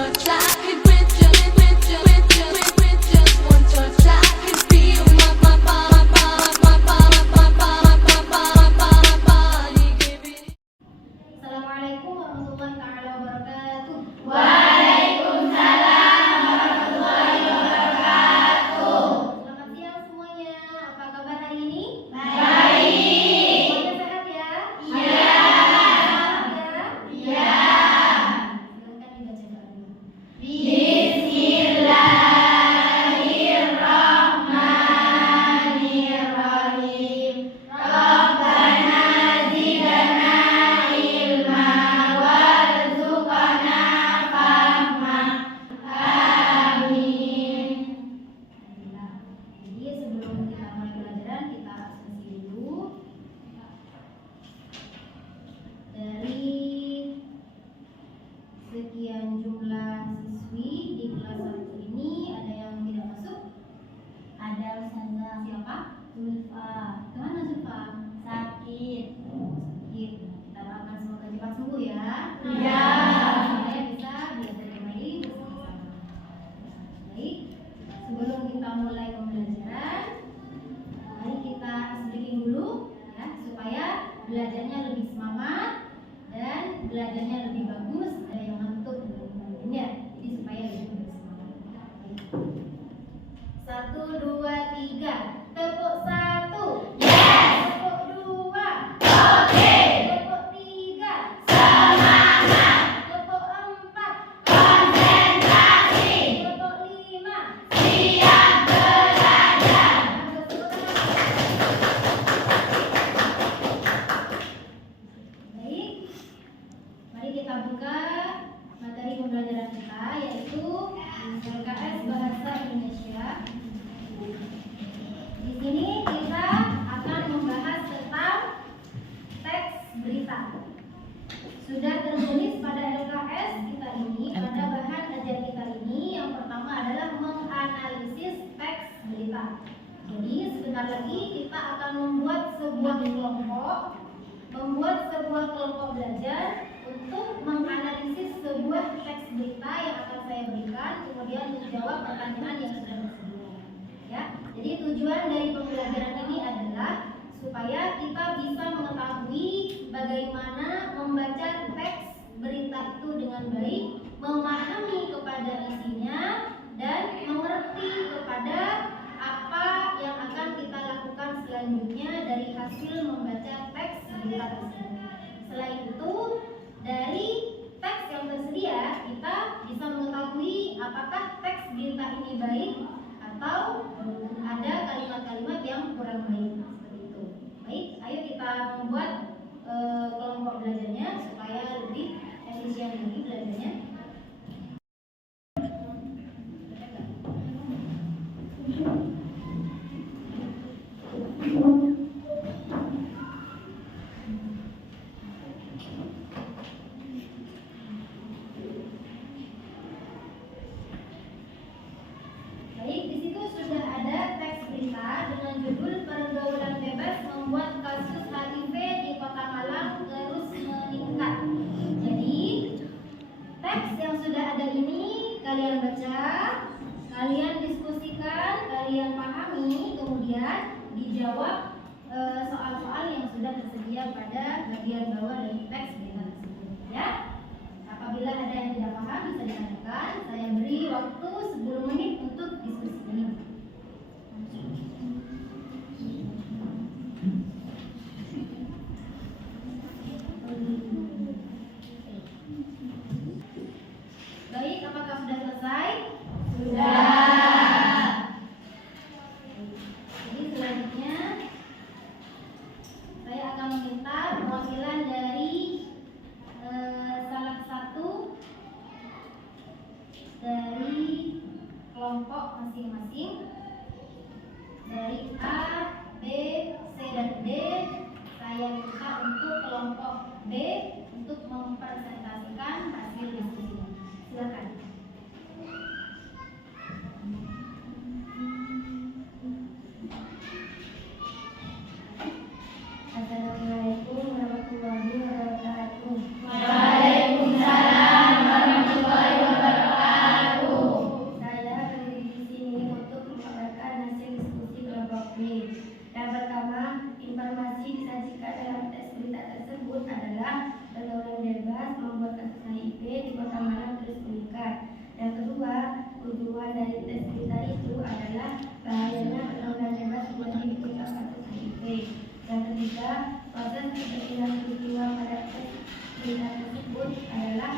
touch, I could with just one touch, I could feel my body giving. Assalamualaikum warahmatullahi taala wabarakatuh. Waalaikumsalam warahmatullahi wabarakatuh. Selamat siang semuanya. Apa kabar hari ini? Baik. Semuanya sehat ya? Iya. Sehat ya? Iya. Silakan dibaca doanya. Bismillahirrahmanirrahim. Rabbana zidna ilma warzuqna fahma. Amin. Alhamdulillah. Jadi sebelum kita mulai pelajaran, kita absensi dulu. Dari sekian jumlah siswi di kelas 1 ini, ada yang tidak masuk? Ada, Ustazah. Siapa? Zulfa. Kemana Zulfa? Sakit. Sakit. Kita doakan semoga cepat sembuh ya. Iya. Supaya bisa belajar kembali bersama. Baik. Sebelum kita mulai pembelajaran, mari kita speaking dulu ya, supaya belajarnya lebih semangat dan belajarnya lebih bagus. Ada yang ngantuk ya, jadi supaya lebih bersemangat. Baik. 1, 2, 3. Tepuk 1. Yes. Tepuk 2. Oke. Tepuk 3. Semangat. Tepuk 4. Konsentrasi. Tepuk 5. Siap belajar. Baik, mari kita buka materi pembelajaran kita, yaitu LKS Bahasa Indonesia. Di sini kita akan membahas tentang teks berita. Sudah tertulis pada LKS kita ini, pada bahan ajar kita ini, yang pertama adalah menganalisis teks berita. Jadi sebentar lagi kita akan membuat sebuah kelompok belajar untuk menganalisis sebuah teks berita yang akan saya berikan, kemudian menjawab pertanyaan yang sudah tersedia. Ya, jadi tujuan dari pembelajaran ini adalah supaya kita bisa mengetahui bagaimana membaca teks berita itu dengan baik, memahami kepada isinya, dan mengerti kepada apa yang akan kita lakukan selanjutnya dari hasil membaca teks berita tersebut. Selain itu, dari teks yang tersedia, kita bisa mengetahui apakah teks berita ini baik atau ada kalimat-kalimat yang kurang baik. Seperti itu. Baik, ayo kita membuat kelompok belajarnya supaya lebih efisien lagi belajarnya. Baik, di situ sudah ada teks berita dengan judul Pergaulan Bebas Membuat Kasus HIV di Kota Malang Terus Meningkat. Jadi, teks yang sudah ada ini kalian baca, kalian diskusikan, kalian pahami, kemudian dijawab soal-soal yang sudah tersedia pada bagian bawah dari teks berita tersebut. Ya, apabila ada yang tidak paham bisa ditanyakan. Saya beri waktu 10 menit untuk diskusi ini. Baik, apakah sudah selesai? Sudah. Jadi selanjutnya saya akan meminta perwakilan dari salah satu dari kelompok masing-masing, dari A, B, C, dan D. Saya minta untuk kelompok B untuk mempresentasikan hasil diskusinya. Silakan. Assalamualaikum warahmatullahi wabarakatuh. Waalaikumsalam warahmatullahi wabarakatuh. tujuan dari tes berita itu adalah bahayanya pergaulan bebas menjadi berita kasus HIV. Yang ketiga, proses perbedaan peristiwa pada tes berita tersebut adalah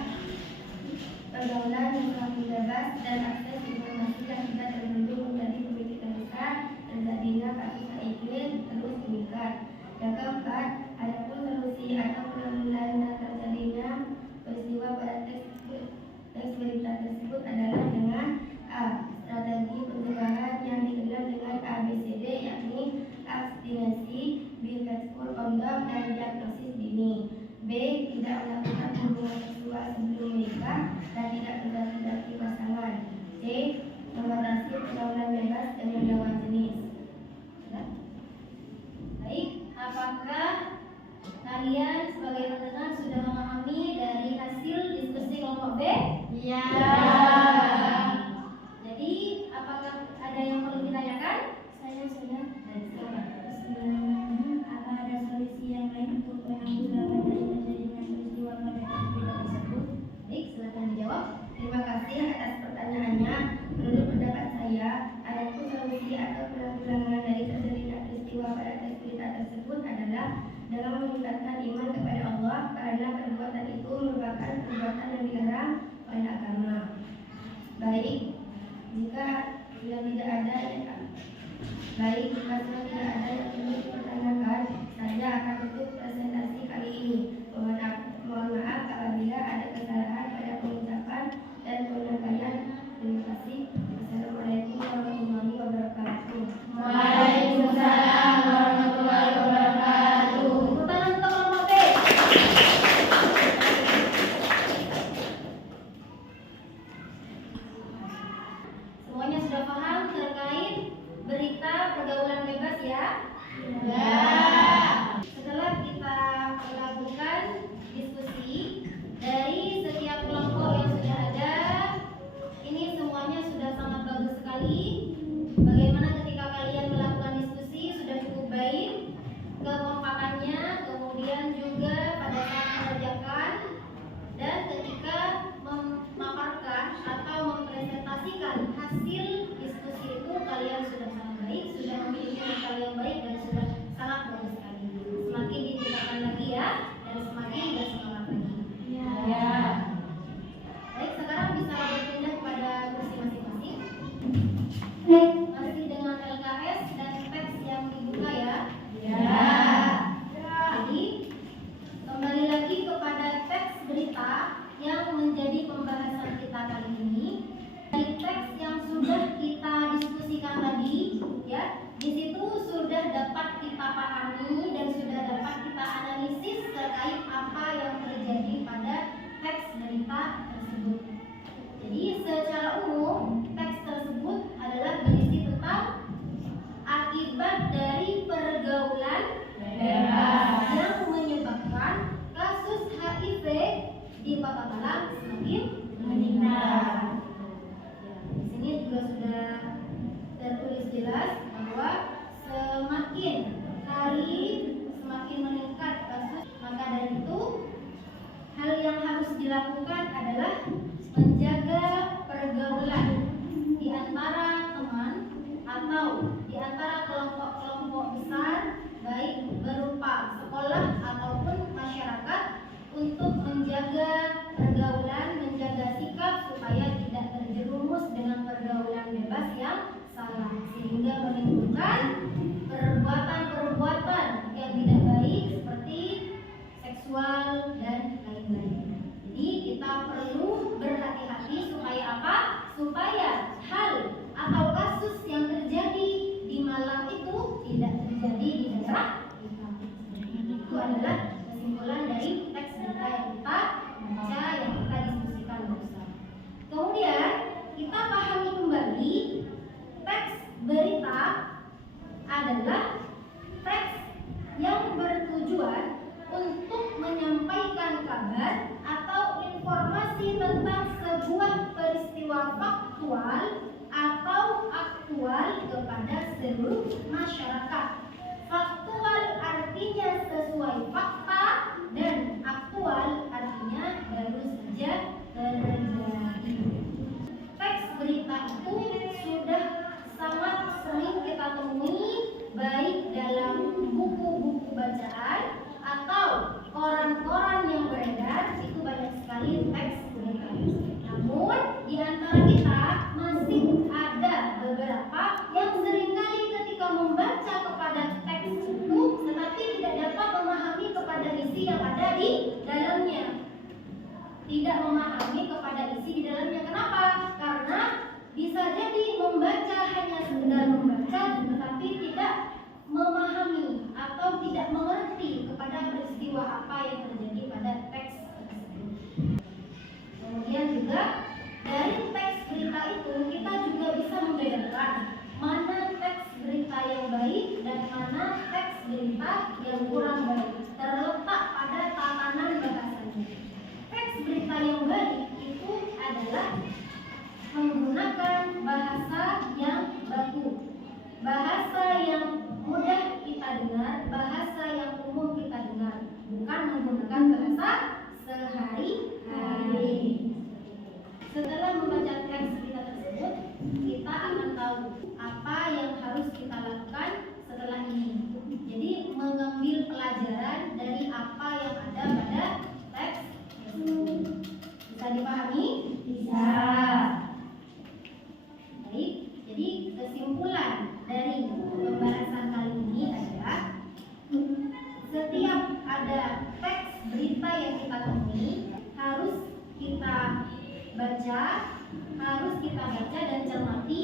pergaulan yang semakin bebas dan akses informasi yang tidak terbendung menjadi pemikiran besar terjadinya kasus HIV terus meningkat. Yang keempat, adapun solusi atau penanggulangan terjadinya peristiwa pada teks berita tersebut adalah dengan A. Strategi pencegahan yang dikenal dengan ABCD, yakni abstinensi, B. Paspor kondom, dan diagnosis dini. B. Tidak melakukan hubungan seksual sebelum menikah dan tidak mendaki pasangan. C. Membatasi pergaulan bebas dengan lawan jenis. Baik, apakah kalian sebagai pendengar sudah memahami dari hasil diskusi kelompok B? Ya. Jadi, apakah ada yang perlu ditanyakan? Saya sudah. Bismillahirrahmanirrahim. Apa ada solusi yang lain untuk penanggulangan dari terjadinya peristiwa pada tes berita tersebut? Baik, silakan dijawab. Terima kasih atas pertanyaannya. Menurut pendapat saya, adapun solusi atau penanggulangan dari terjadinya peristiwa pada tes berita tersebut adalah dalam meningkatkan iman kepada Allah, karena perbuatan itu merupakan perbuatan yang dilarang oleh agama. Baik, jika sudah tidak ada yang perlu dipertanyakan, saya akan tutup presentasi kali ini. Mohon maaf apabila ada kesalahan pada pengucapan dan penyampaian. Terima kasih. Assalamualaikum warahmatullahi wabarakatuh. Waalaikumsalam warahmatullahi wabarakatuh. Tepuk tangan untuk kelompok B. Semuanya sudah paham terkait berita pergaulan bebas ya? Ya. Setelah kita melakukan diskusi dari setiap kelompok yang sudah ada, ini semuanya sudah sangat bagus sekali. Bagaimana ketika kalian melakukan diskusi sudah cukup baik kekompakannya, kemudian juga pada saat mengerjakan dan ketika memaparkan atau mempresentasikan hasil diskusi itu kalian sudah sangat baik, sudah memiliki mental yang baik dan sudah sangat bagus sekali. Semakin ditingkatkan lagi ya dan semakin bersemangat lagi. Ya. Baik, sekarang bisa berpindah kepada kursi masing-masing. Masih dengan LKS dan teks yang dibuka ya. Ya. Jadi kembali lagi kepada teks berita yang menjadi pembahasan kita kali ini. Di teks yang sudah kita diskusikan tadi, ya, di situ sudah dapat kita pahami dan sudah dapat kita analisis terkait apa yang terjadi pada teks berita tersebut. Jadi secara umum teks tersebut adalah berisi tentang akibat dari pergaulan Bebas. yang menyebabkan kasus HIV di Kota Malang semakin meningkat. Ya, di sini juga sudah tertulis jelas bahwa semakin hari semakin meningkat kasus, maka dari itu hal yang harus dilakukan adalah menjaga pergaulan di antara teman atau di antara kelompok-kelompok besar, baik berupa sekolah ataupun masyarakat, untuk menjaga pergaulan, menjaga sikap supaya tidak terjerumus dengan pergaulan bebas yang salah, sehingga menimbulkan perbuatan-perbuatan yang tidak baik seperti seksual dan lain-lain. Jadi kita perlu berhati-hati supaya apa? Supaya hal atau kasus yang terjadi di Malang itu tidak terjadi di daerah kita. Itu adalah kesimpulan dari teks berita yang kita baca, yang kita diskusikan barusan. Kemudian kita pahami kembali teks berita adalah teks yang bertujuan untuk menyampaikan kabar atau informasi tentang sebuah peristiwa faktual atau aktual kepada seluruh masyarakat. Faktual artinya sesuai fakta dan aktual artinya baru saja terjadi. Teks berita memahami kepada isi di dalamnya. Kenapa? Karena bisa jadi membaca hanya sekedar membaca, tetapi tidak memahami atau tidak mengerti kepada peristiwa apa yang terjadi pada teks tersebut. Kemudian juga dari teks berita itu kita juga bisa membedakan mana teks berita yang baik dan mana teks berita yang kurang baik. Terletak pada tatanan bahasanya. Teks berita yang baik itu adalah menggunakan bahasa yang baku, bahasa yang mudah kita dengar, bahasa yang umum kita dengar, bukan menggunakan bahasa sehari-hari. Setelah membaca teks berita tersebut, kita akan tahu apa yang harus kita lakukan setelah ini. Jadi mengambil pelajaran dari apa yang ada pada teks tersebut. Bisa dipahami? Bisa. Baik, jadi kesimpulan dari pembahasan kali ini adalah setiap ada teks berita yang kita temui harus kita baca, dan cermati,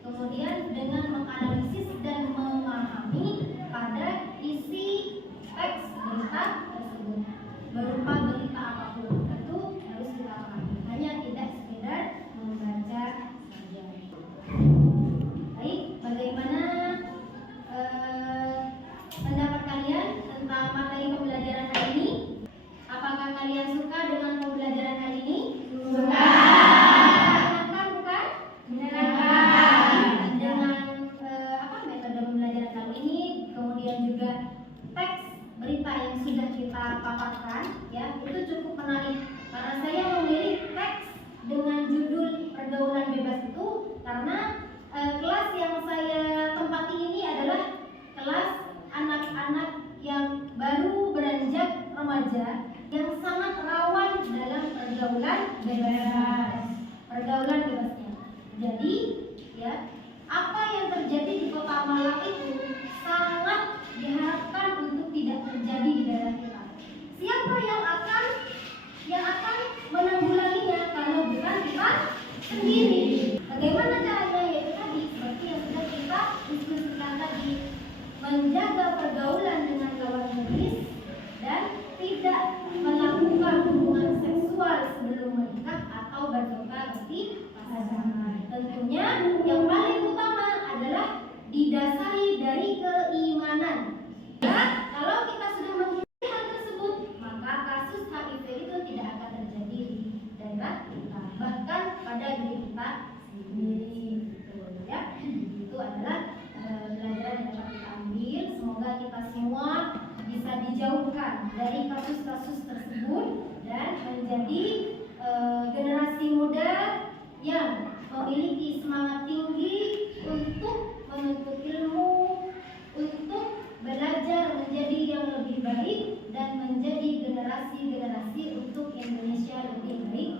kemudian dengan menganalisis dan memahami pada isi teks berita tersebut berupa berita apapun itu harus kita pahami, hanya tidak sekedar membaca saja. Baik, bagaimana pendapat kalian tentang materi pembelajaran hari ini? Apakah kalian suka dengan pembelajaran hari ini? Suka. Menyenangkan bukan? Menyenangkan. Dengan metode pembelajaran kali ini, kemudian juga teks berita yang sudah kita paparkan, ya, itu cukup menarik. Karena saya memilih teks dengan judul pergaulan bebas itu karena kelas yang saya tempati ini adalah kelas anak-anak yang baru beranjak remaja yang sangat rawan dalam pergaulan bebasnya. Jadi, ya, apa yang terjadi di Kota Malang itu sangat diharapkan untuk tidak terjadi di daerah kita. Siapa yang akan menanggulanginya kalau bukan kita sendiri? Bagaimana caranya? Yaitu tadi seperti yang sudah kita diskusikan tadi, menjaga pergaulan dengan lawan jenis dan tidak melakukan hubungan seksual sebelum menikah atau bergonta-ganti pasangan. Tentunya yang paling utama adalah didasari dari keimanan. Ya, kalau kita sudah mengikuti hal tersebut, maka kasus HIV itu tidak akan terjadi di daerah kita, bahkan pada diri kita sendiri. Ya, itu adalah pelajaran yang dapat kita ambil. Semoga kita semua bisa dijauhkan dari kasus-kasus tersebut dan menjadi generasi muda yang memiliki semangat tinggi untuk menuntut ilmu, untuk belajar menjadi yang lebih baik dan menjadi generasi-generasi untuk Indonesia lebih baik.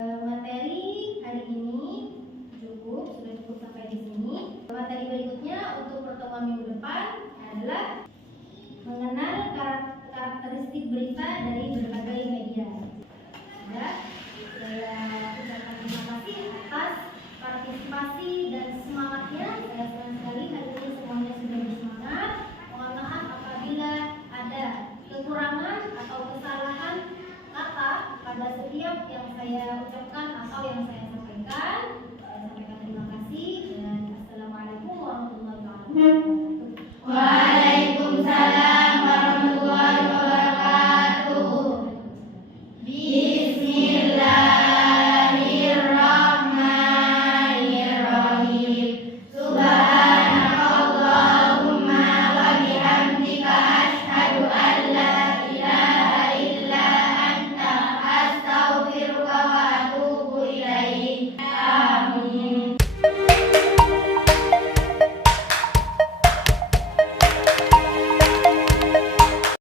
Materi hari ini sudah cukup sampai di sini. Materi berikutnya untuk pertemuan minggu depan adalah mengenal karakteristik berita dari berbagai media. Ya, saya ucapkan terima kasih atas partisipasi dan semangatnya. Saya senang sekali hari ini semuanya sudah bersemangat. Mohon maaf apabila ada kekurangan atau kesalahan kata pada setiap yang saya ucapkan atau yang saya sampaikan. Saya sampaikan terima kasih dan assalamualaikum warahmatullahi wabarakatuh.